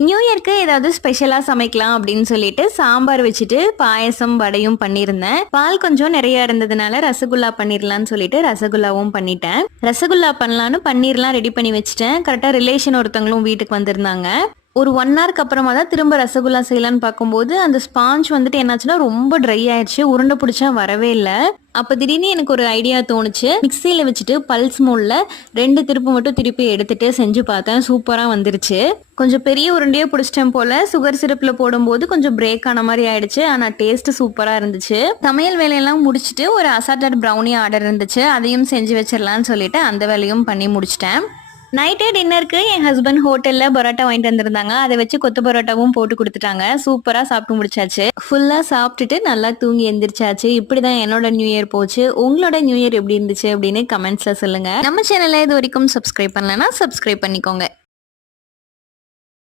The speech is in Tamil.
நியூ இயர்க்கு ஏதாவது ஸ்பெஷலா சமைக்கலாம் அப்படின்னு சொல்லிட்டு சாம்பார் வச்சுட்டு பாயசம் வடையும் பண்ணியிருந்தேன். பால் கொஞ்சம் நிறைய இருந்ததுனால ரசகுல்லா பண்ணிடலாம்னு சொல்லிட்டு ரசகுல்லாவும் பண்ணிட்டேன். ரசகுல்லா பண்ணலான்னு பன்னீர்லாம் ரெடி பண்ணி வச்சுட்டேன். கரெக்டா ரிலேஷன் ஒருத்தவங்களும் வீட்டுக்கு வந்திருந்தாங்க. ஒரு 1 ஹவருக்கு அப்புறமா தான் திரும்ப ரசகுல்லா செய்யலான்னு பார்க்கும்போது அந்த ஸ்பாஞ்ச் வந்துட்டு என்னாச்சுன்னா ரொம்ப ட்ரை ஆயிடுச்சு. உருண்டை பிடிச்சா வரவே இல்லை. அப்ப திடீர்னு எனக்கு ஒரு ஐடியா தோணுச்சு. மிக்சியில வச்சுட்டு பல்ஸ் மோட்ல 2 திருப்பு மட்டும் திருப்பி எடுத்துட்டு செஞ்சு பார்த்தேன். சூப்பரா வந்துருச்சு. கொஞ்சம் பெரிய உருண்டையே பிடிச்சிட்டேன் போல. சுகர் சிரப்ல போடும்போது கொஞ்சம் பிரேக் ஆன மாதிரி ஆயிடுச்சு. ஆனா டேஸ்ட் சூப்பரா இருந்துச்சு. சமையல் வேலையெல்லாம் முடிச்சுட்டு ஒரு அசார்டட் ப்ரௌனி ஆர்டர் இருந்துச்சு. அதையும் செஞ்சு வச்சிடலாம்னு சொல்லிட்டு அந்த வேலையும் பண்ணி முடிச்சிட்டேன். நைட்டு டின்னருக்கு என் ஹஸ்பண்ட் ஹோட்டல்ல பரோட்டா வாங்கிட்டு வந்திருந்தாங்க. அதை வச்சு கொத்து பரோட்டாவும் போட்டு கொடுத்துட்டாங்க. சூப்பரா சாப்பிட்டு முடிச்சாச்சு. ஃபுல்லா சாப்பிட்டுட்டு நல்லா தூங்கி எந்திரிச்சாச்சு. இப்படிதான் என்னோட நியூ இயர் போச்சு. உங்களோட நியூ இயர் எப்படி இருந்துச்சு அப்படின்னு கமெண்ட்ஸ்ல சொல்லுங்க. நம்ம சேனல்ல இது வரைக்கும் சப்ஸ்கிரைப் பண்ணலன்னா சப்ஸ்கிரைப் பண்ணிக்கோங்க.